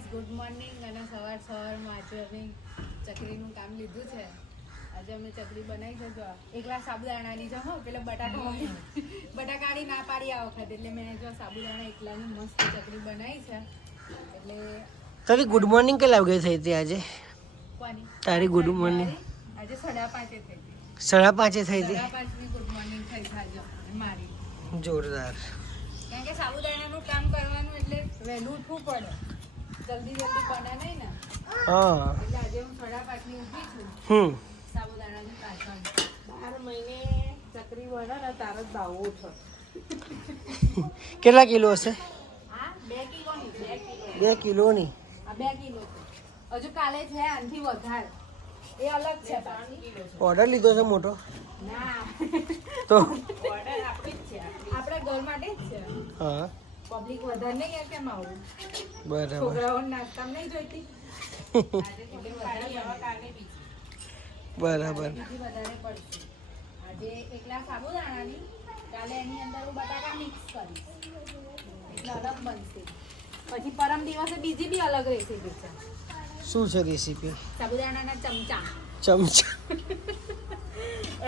Guys good morning અને સવારમાં આજે અમે ચકરીનું કામ લીધું છે. આજે અમે ચકરી બનાવી છે જો એકલા સાબુદાણાની જો હો પેલા બટાકાની ના પાડી આ વખત એટલે મેં જો સાબુદાણા એકલાની મસ્ત ચકરી બનાવી છે. એટલે તારી ગુડ મોર્નિંગ કે લાવ ગઈ થઈ હતી આજે? કોની? તારી ગુડ મોર્નિંગ આજે 5:30 થઈ હતી. 5:30 થઈ હતી. 5:30 ગુડ મોર્નિંગ થઈ આજે મારી. જોરદાર. કારણ કે સાબુદાણાનું કામ કરવાનું એટલે વહેલું ઉઠવું પડે. જલ્દી બને નહીં ને. હા. એટલે આજે હું 5:30 ઉઠી છું. સાબુદાણાની પાછળ 12 મહિને ચકરી બને ને તારો જ ભાવ ઉઠો. કેટલા કિલો હશે? હા 2 કિલોની 2 કિલોની. આ 2 કિલો છે. હજુ કાલે છે આનથી વધારે. એ અલગ છે. ઓર્ડર લીધો છે મોટો? ના. તો ઓર્ડર આપણે જ છે. આપણે ઘર માટે જ છે. હા. પબ્લિક વધારે નહીં યાર કેમ આવું? બરાબર. છોકરાઓને નાસ્તા નહીં જોઈતી. બરાબર. બીજી વધારે પડશે. આજે એકલા સાબુદાણાની કાલે એની અંદર હું બટાકા મિક્સ કરીશ એટલે અલગ બનશે. પછી પરમ દિવસે બીજી બી અલગ રેસીપી છે. શું છે રેસીપી? સાબુદાણાના ચમચા.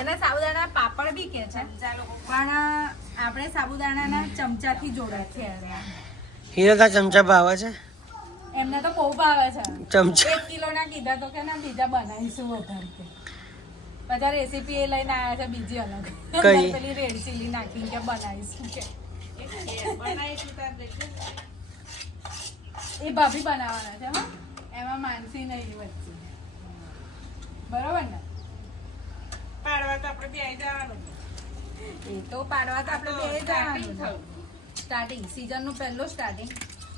એને સાબુદાણા પાપડ બી કહે છે પણ આપણે સાબુદાણાના ચમચાથી જોડે છે. હીરા ચમચા ભાવે છે? એમને તો બહુ ભાવે છે. ચમચા 1 કિલોના કીધા તો કે ના બીજા બનાવીશું વધારે કે બધા રેસીપી એ લઈને આવ્યા છે બીજી અલગ. કઈ? પેલી રેડ ચીલી નાખીને કે બનાવીશું કે એ ભાભી બનાવવાના છે હા એમાં માનસી નહીં વચ્ચે બરોબર ને? પાડવા તો આપણે બે જવાનું. એ તો પાડવા તો આપણે બે જવાનું સ્ટાર્ટિંગ સીઝનનું પહેલું સ્ટાર્ટિંગ.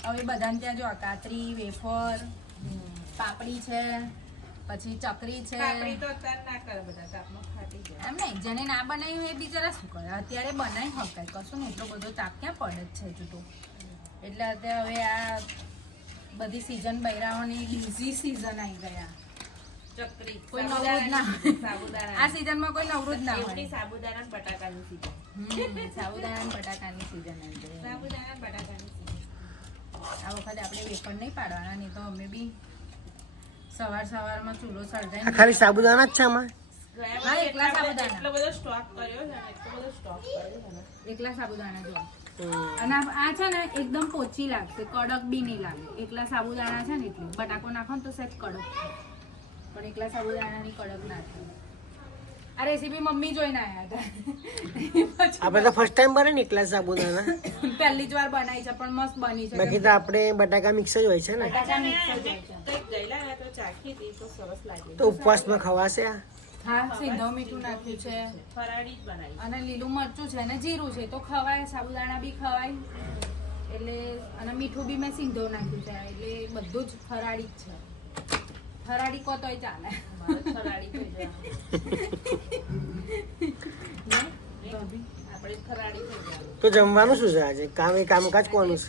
હવે બધાને ત્યાં જો કાતરી વેફર પાપડી છે પછી ચકરી છે. પાપડી તો અત્યારે ના કરે બધા તાપમાં ફાટી જાય. એમ નહીં જેને ના બનાવ્યું એ બિચારા શું કરે અત્યારે બનાવી શકાય કશું ને એટલો બધો તાપ ક્યાં પડે જ છે હજુ તો. એટલે અત્યારે હવે આ બધી સીઝન બૈરાઓની બીજી સીઝન આવી ગયા. ચકરી કોઈ નવરું જ ના સાબુદાણા આ સીઝનમાં કોઈ નવરું જ ના હોય. સાબુદાણા બટાકાની સીઝન. સાબુદાણા બટાકાની સીઝન આવી ગઈ. સાબુદાણા બટાકાની સીઝન. આ વખતે આપણે વેફર નહીં પાડવાના નહીં તો અમે બી સવારમાં ચૂલો સળગાઈ. ખાલી સાબુદાણા જ છે આમાં? હા એકલા સાબુદાણા. એટલો બધો સ્ટોક કર્યો છે ને એકલા સાબુદાણા જો અને આ છે ને એકદમ પોચી લાગશે કડક બી નહીં લાગે. એકલા સાબુદાણા છે ને એટલે બટાકો નાખો ને તો સહેજ કડક પણ એકલા સાબુદાણાની કડક ના થાય. આ રેસીપી મમ્મી જોઈને આવ્યા હતા. આપણે તો ફર્સ્ટ ટાઈમ બને ને એકલા સાબુદાણા. પહેલી જ વાર બનાવી છે પણ મસ્ત બની છે. બાકી તો આપણે બટાકા મિક્સ જ હોય છે ને. બટાકા મિક્સ જ હોય છે. કંઈક ગયેલા ને તો ચાખી હતી તો સરસ લાગી. તો ઉપવાસમાં ખવાશે આ? હા સિંધો મીઠું નાખ્યું છે ફરાળી જ બનાવી. અને લીલું મરચું છે અને જીરું છે તો ખવાય. સાબુદાણા બી ખવાય એટલે અને મીઠું બી મેં સિંધો નાખ્યું છે એટલે બધું જ ફરાળી જ છે. ફરાળી કો તોય ચાલે. ફરાળી થઈ જાય. આપણે ફરાળી થઈ જાય. તો જમવાનું શું છે આજે? કામકાજ કોનું છે?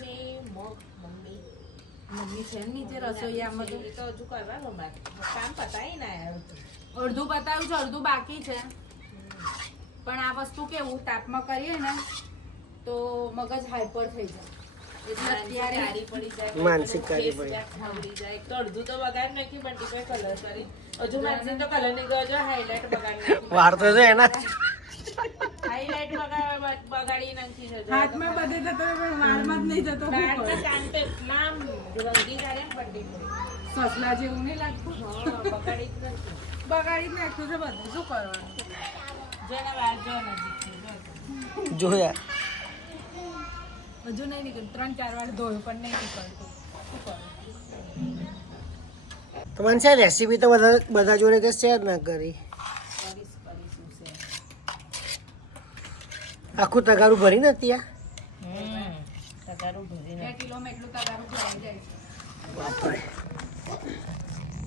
મમ્મી છે ને નીચે રસોઈયામાં તો તો હજુ કરવાનું બાકી કામ પતાવી ના આવ્યું. અડધું બતાવ્યું છે અડધું બાકી છે. પણ આ વસ્તુ કેવું તાપમાં કરીએ ને તો મગજ હાઈપર થઈ જાય એટલે અત્યારે કાળી પડી જાય. માનસિક કાળી પડી જાય તો અડધું તો બગાડ નાખી બંટી કોઈ કલર કરી હજુ માનસી તો કલર ની ગયો હાઈલાઈટ બગાડ નાખી. વાર તો છે એના. હાઈલાઈટ બગાડી નાખી છે. હાથમાં બધે જતો પણ વાળમાં જ નહીં જતો. વાળમાં કાન પે એટલા રંગી કાઢ્યા ને બંટી સસલા જેવું નહીં લાગતું. બગાડી જ નથી. બગાડી જ નાખ્યું છે બધું શું કરવાનું. જેના વાર જો નજીક જોયા હજુ નહીં નીકળ્યું 3-4 વાર ધોયું પણ નહીં નીકળતું શું કરું. તો મને છે રેસીપી તો બધા જોડે કે શેર ના કરી. કરીશું છે. આખું તગારું ભરી નથી આ? તગારું ભરીને 2 કિલોમાં એટલું તગારું ભરાઈ જાય છે. બાપરે.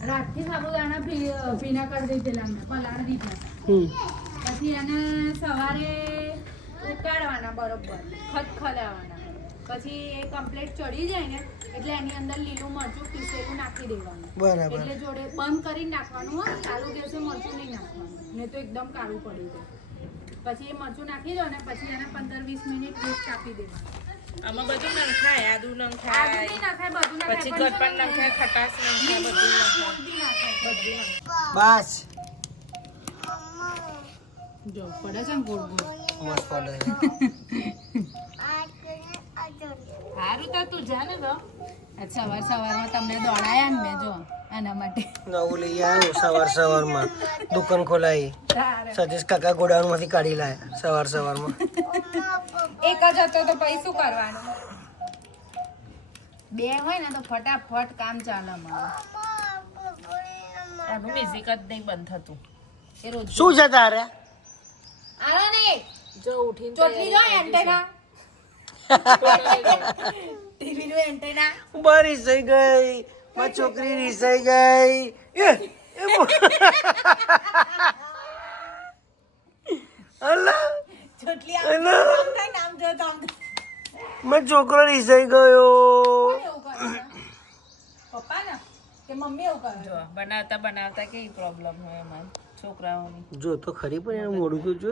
રાતથી સાબુદાણા ભીના કરી દીધેલા મેં પલાળ દીધા. પછી એને સવારે ઉકાળવાના બરોબર ખદખદાવાના. પછી એ કમ્પ્લીટ ચડી જાય ને એટલે એની અંદર લીલું મરચું પીસેલું નાખી દેવાનું. બરાબર. એટલે જોડે બંધ કરીને નાખવાનું હોય ચાલુ ગેસે મરચું નહીં નાખવાનું ને તો એકદમ કાળું પડી જાય. પછી એ મરચું નાખી દો ને પછી એને 15-20 મિનિટ રેસ્ટ આપી દેવાનું. આમાં બધું નખાય, આદુ આદુ નખાય, બી નાખાય, બધું નાખાય, પછી પણ ગળપણ છે ને, નખાય, ખટાશ નખાય, બધું નખાય, ફૂલ બી નાખાય. બધું નખાય. બસ જો પડે છે ને ગોળ ગોળ. મસ્ત પડે સારું તો તું જા ને તો. આજ સવારમાં તમને દોડાયા ને મેં જો આના માટે. નવું લઈ આવ્યો સવારમાં દુકાન ખોલાવી સતીશ કાકા ગોડાઉન માંથી કાઢી લાયા સવારમાં એક જ હતો તો પછી શું કરવાનું? બે હોય ને તો ફટાફટ કામ ચાલે અમારું. આનું મ્યુઝિક જ નહીં બંધ થતું. એ રોજ શું છે તારે આવો ને જો ઉઠીને ચોટલી જો એન્ટેના ટીવી નું એન્ટેના. બા રીસાઈ ગઈ મારી છોકરી રીસાઈ ગઈ અલા ચોટલી અલા નામ જો તમ મારો છોકરો રીસાઈ ગયો એવું કરે છે? પપ્પા ને કે મમ્મી એવું કરે? જો બનાવતા બનાવતા કેવી પ્રોબ્લેમ હોય એમાં છોકરાઓની. જો તો ખરી પણ એનું મોડું તો જો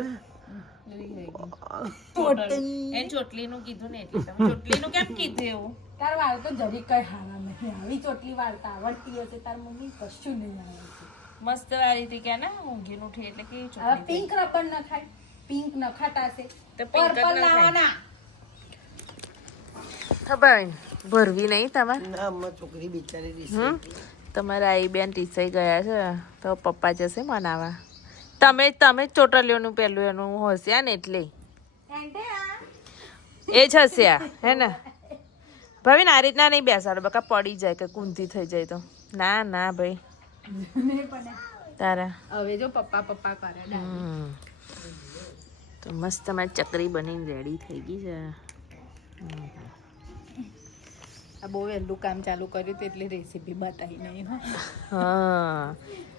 એને ચોટલીનું કીધું ને એટલે તમે ચોટલીનું કેમ કીધું એવું? તાર વાળ તો જરી કઈ હારા નહીં. આવી ચોટલી વાળતા આવડતી હશે તાર મમ્મી કશું નહીં આવડતું. મસ્ત વાળી હતી કે ને ઊંઘીને ઉઠી એટલે કેવી હવે ચોટલી પિંક રબર ન ખાય, પિંક ન ખાતાશે, તો pink જ પર્પલ ન ખાય. લાવવાના. ખબર ભરવી નહીં તમારે? ના મારી છોકરી બિચારી રીસાઈ ગઈ. તમારા આઈ બેન ટીસાઈ ગયા છે તો પપ્પા જશે મનાવા. તમે ચોટલીઓનું પેલું એનું હોશિયા ને એટલે એન્ટેના. એ જ હસ્યા હે ને ભાઈ. આ રીતના નહીં બેસાડો બકા, પડી જાય કે કુંતી થઈ જાય તો. ના ના ભાઈ નહીં પણ તારા હવે જો પપ્પા કરે દાદી. તો મસ્ત તમારી ચકરી બનીને રેડી થઈ ગઈ છે. આ બહુ વહેલું કામ ચાલુ કર્યું તો એટલે રેસીપી બતાવી નહીં. હા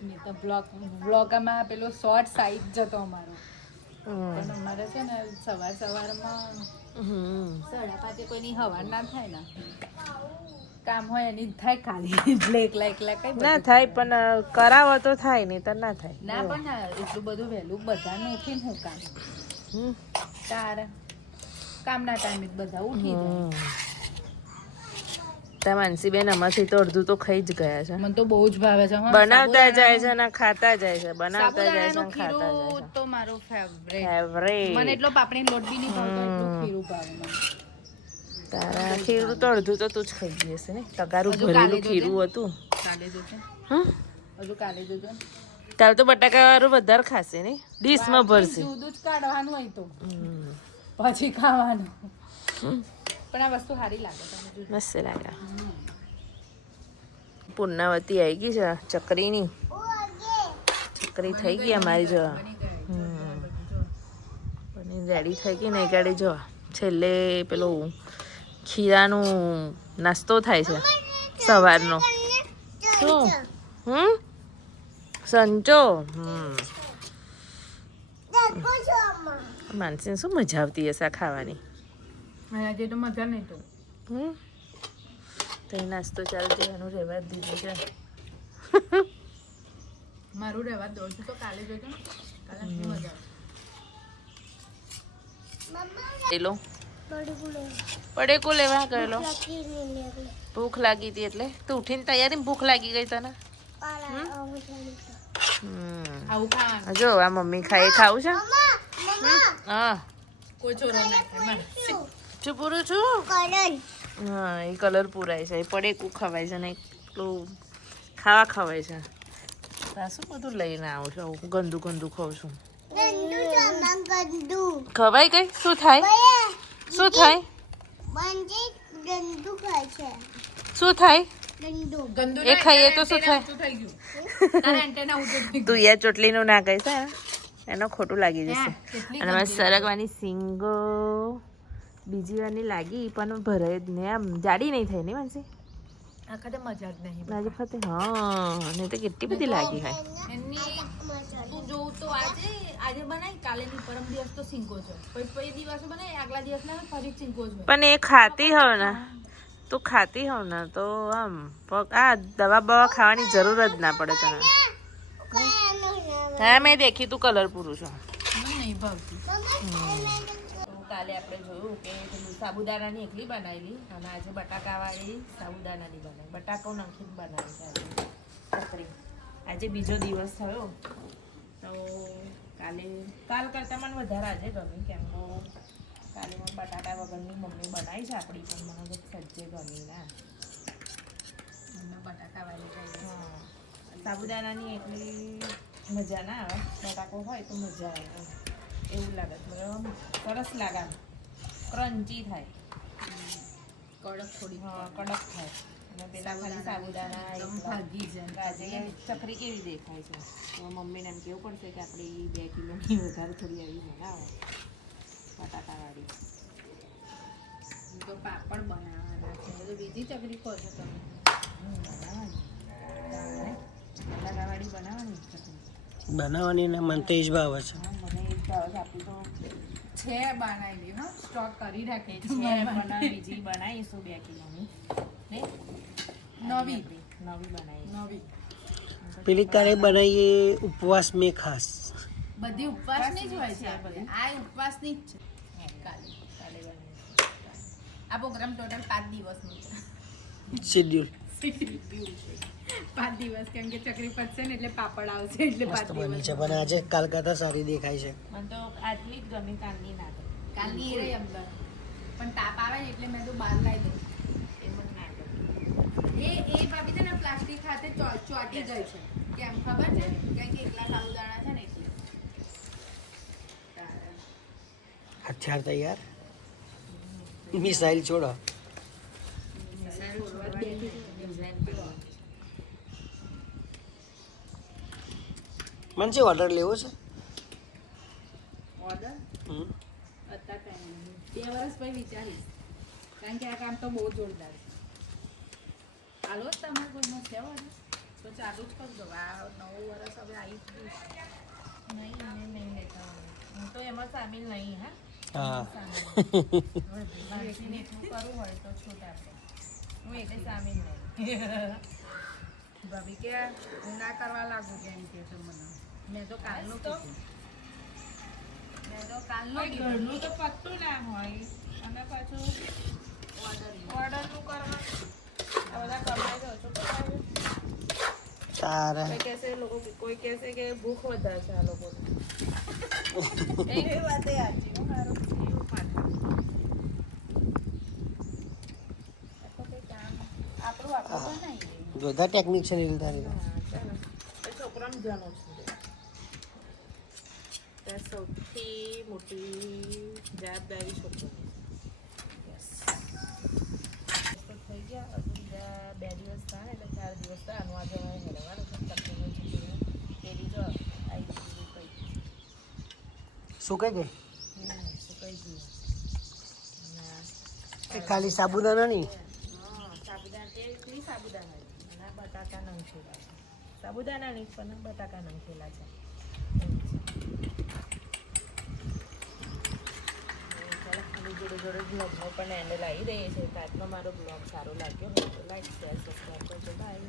નહીં તો બ્લોગમાં પેલો શોર્ટ સાઈડ જતો અમારો. પણ અમારે છે ને સવારમાં 5:30 કોઈની હવાર ના થાય ને કામ હોય એની જ થાય ખાલી. એટલે એકલા કઈ ના થાય પણ કરાવો તો થાય નહીં તો ના થાય. ના પણ એટલું બધું વહેલું બધાને ઉઠીને હું કામ તારે કામના ટાઈમે બધા ઉઠી જાય. માનસીબેન અમારથી તો અડધું તો ખાઈ જ ગયા છે. મને તો બહુ જ ભાવે છે. બનાવતા જાય છે ને ખાતા જાય છે, બનાવતા જાય છે ને સાબુદાણાનું ખાતા જાય ખીરું છે. તો મારો ફેવરેટ. ફેવરેટ. મને એટલો પાપડીનો લોટ બી નહીં ભાવતો એટલું ખીરું ભાવે મને. તારા ખીરું તો અડધું તો તું જ ખાઈ ગઈ હશે ને. તગારું હજુ કાલે ભરેલું જોજે. ખીરું હતું. કાલે જોજો હમ? હજુ કાલે જોજો ને. તાર તો બટાકા વાળું વધારે ખાશે ને, ડીશમાં ભરશે. દૂધ જ કાઢવાનું હોય તો હમ. પછી ખાવાનું. પણ આ વસ્તુ સારી લાગે તમે જોજો. મસ્ત લાગે. પૂર્ણાવતી આવી ગઈ છે ચકરીની. ચકરી થઈ ગઈ અમારી જો. પનીર રેડી થઈ ગઈ ને ગાડી જો છેલ્લે પેલું ખીરાનું નાસ્તો થાય છે સવારનો. શું સંચો. માનસીને શું મજા આવતી હશે આ ખાવાની. આજે તો મજા નહીં તો તો એ નાસ્તો ચાલુ એનું રહેવા જ દીધું છે. મારું રહેવા દઉં છું તો કાલે જોજો ને. કાલે મજા આવશે. પેલો પડેકો લેવા ગયેલો. ભૂખ લાગી હતી એટલે તું ઉઠીને તૈયારી ભૂખ લાગી ગઈ તને. આવું ખાવાનું જો આ મમ્મી ખાઈ ખાવું છે. હા કોઈ ચોરો ના ખાય. શું પૂરું છું? હા એ કલર પૂરાય છે, એ પડેકું ખવાય છે ને એટલું ખાવા ખવાય છે. આ શું બધું લઈને આવું છું, આવું ગંદુ ગંદુ ખાઉં છું. ખવાય કઈ? શું થાય? શું થાય? શું થાય? ગંદુ એ ખાઈએ તો શું થાય? થઈ ગયું. તારા એન્ટેના ઊંચું થઈ તું યાર ચોટલીનું ના કહીશ હે? એનો ખોટું લાગી જશે. કેટલી અને મારી સરગવાની સિંગો બીજી વારની લાગી પણ ભરાય જ નહીં, આમ જાડી નહીં થઈ ને માનસી. આ ખાતે મજા જ નહીં. લાગે ફતે હા નહીં તો કેટલી બધી લાગી હોય. એમની તું જોઉં તો આજે બનાવી, કાલે ની પરમ દિવસ તો સિંકો છે, પછી દિવસે બનાવી, આગલા દિવસ ના ફરી સિંકો છે. પણ એ ખાતી હોવ ને, તું ખાતી હોવ ને તો આમ આ દવા બવા ખાવાની જરૂર જ ના પડે તને. હા મેં દેખી તું કલર પૂરું છું. મને નહીં ભાવતી. કાલે આપણે જોયું કે પેલું સાબુદાણાની એકલી બનાવેલી અને આજે બટાકાવાળી સાબુદાણાની બનાવી બટાકો નાખીને બનાવી છે આજે ચકરી. આજે બીજો દિવસ થયો તો કાલ કરતાં મને વધારે આજે ગમી કેમ તો કાલે મને બટાકા વગરની મમ્મી બનાવી છે આપણી પણ મને સજ્જે ગમી ના બટાકાવાળી ખાઈ હા સાબુદાણાની એટલી મજા ના આવે બટાકો હોય તો મજા આવે એવું લાગે મતલબ સરસ લાગે ક્રન્ચી થાય કડક થોડી હા કડક થાય અને પેલા ખાલી સાબુદાણા ભાગી જાય આજે ચકરી કેવી દેખાય છે તો મમ્મીને એમ કેવું પડશે કે આપણે 2 કિલોની વધારે થોડી આવી બનાવો બટાકાવાળી તો પાપડ બનાવવાના છે તો બીજી ચકરી કહો છો તમે બટાકાવાળી બનાવવાની ચકરી બનાવવાની ને મને તો જ ભાવે છે. હા મને એક ભાવ આપી તો છે બનાવી હા સ્ટોક કરી રાખી છે પણ બીજી બનાવીશું 2 કિલોની ને નવી બનાવી નવી પેલી કાલે બનાવીએ ઉપવાસ મેં ખાસ. બધી ઉપવાસની જ હોય છે આપણે. આ ઉપવાસની જ છે કાલે બનાવી આ પ્રોગ્રામ ટોટલ 5 દિવસનો છે શેડ્યુલ 5 દિવસ કેમ કે ચકરી પતશે ને એટલે પાપડ આવશે એટલે 5 મસ્ત બની દિવસ છે પણ આજે કાલ કરતા સારી દેખાય છે. મને તો આટલી જ ગમી કાલની ના ગમી કાલની એ રહી અંદર પણ તાપ આવે ને એટલે મેં તો બહાર લાવી દઉં એ મને ના ગમી એ ભાભી છે ને પ્લાસ્ટિક ખાતે ચોટી ગઈ છે કેમ ખબર છે કારણ કે એકલા સાબુદાણા છે ને એટલે હથિયાર તૈયાર. મિસાઇલ છોડો. મને છે ઓર્ડર લેવો છે. ઓર્ડર હમ. અત્યારે કંઈ નહીં 2 વર્ષ પછી વિચારીશ કારણ કે આ કામ તો બહુ જોરદાર છે હાલો જ તમારે કોઈનો છે ઓર્ડર તો ચાલુ જ કરી દો આ 9 વર્ષ હવે આવી જ ગયું નહીં અમે નહીં લેતા હું તો એમાં સામેલ નહીં હા હા બાકીને એટલું કરવું હોય તો છૂટ આપે હું એટલે સામેલ નહીં ભાભી કે હું ના કરવા લાગુ કેમ કે છે મને મેં તો કાલનું કીધું ઘરનું તો પત્તું ના હોય અને પાછું ઓર્ડરનું કરવા આ બધા કમાઈ દો છો તારે કોઈ કહેશે કે ભૂખ વધારે છે આ લોકોને એ વાત એ સાચી હો મારું એવું પાછું આપણું બનાવીએ બધા ટેકનિક છે ને તારી તો. હા ચાલો એ છોકરાને જાણું છું ત્યાં સૌથી મોટી જવાબદારી છોકરાની થઈ ગયા હજુ બીજા 2 દિવસ થાય એટલે 4 દિવસ થાય આનું આજે હું હેરવાનું છે તકલીફ પેલી જો આવી કઈ શું કઈ ગઈ સુકાઈ ગયું એ ખાલી સાબુદાણા નહીં. હા સાબુદાણા તે એકલી સાબુદાણા અને આ બટાકા નંખેલા છે સાબુદાણા નહીં પણ બટાકા નંખેલા છે જોડે જોડે બ્લોગનો પણ એન્ડ લાવી દઈએ છીએ આજનો મારો બ્લોગ સારો લાગ્યો હોય તો લાઈક શેર સબસ્ક્રાઈબ કરજો બાય.